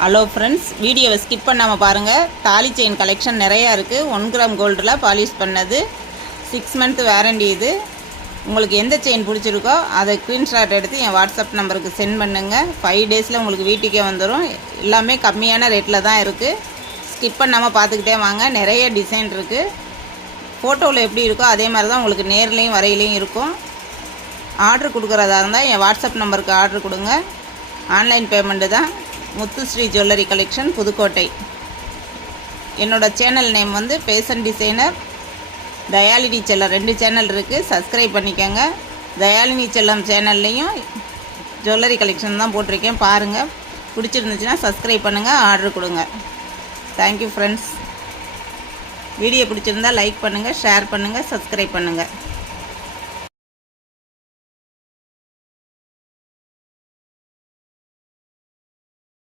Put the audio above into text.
Hello friends, வீடியோவை skip பண்ணாமல் பாருங்கள். தாலி செயின் கலெக்ஷன் நிறையா இருக்குது. 1 கிராம் கோல்டில் பாலிஷ் பண்ணது, 6 மந்த் வாரண்டி. இது உங்களுக்கு எந்த செயின் பிடிச்சிருக்கோ அதை ஸ்க்ரீன்ஷாட் எடுத்து என் வாட்ஸ்அப் நம்பருக்கு சென்ட் பண்ணுங்கள். 5 டேஸில் உங்களுக்கு வீட்டுக்கே வந்துடும். எல்லாமே கம்மியான ரேட்டில் தான் இருக்குது. ஸ்கிப் பண்ணாமல் பார்த்துக்கிட்டே வாங்க. நிறைய டிசைன் இருக்குது. ஃபோட்டோவில் எப்படி இருக்கோ அதே மாதிரி தான் உங்களுக்கு நேர்லேயும் வரையிலையும் இருக்கும். ஆர்டர் கொடுக்குறதா இருந்தால் என் வாட்ஸ்அப் நம்பருக்கு ஆர்டர் கொடுங்க. ஆன்லைன் பேமெண்ட்டு தான். Muthusri jewellery collection, Pudukkottai. என்னோடய சேனல் நேம் வந்து பேஷன் டிசைனர், தயாலினி செல்லம். 2 சேனல் இருக்குது, சப்ஸ்கிரைப் பண்ணிக்கோங்க. தயாலினி செல்லம் சேனல்லையும் ஜுவல்லரி கலெக்ஷன் தான் போட்டிருக்கேன், பாருங்கள். பிடிச்சிருந்துச்சுன்னா சப்ஸ்கிரைப் பண்ணுங்கள், ஆர்டர் கொடுங்க. Thank you friends. வீடியோ பிடிச்சிருந்தால் லைக் பண்ணுங்கள், ஷேர் பண்ணுங்கள், சப்ஸ்கிரைப் பண்ணுங்கள்.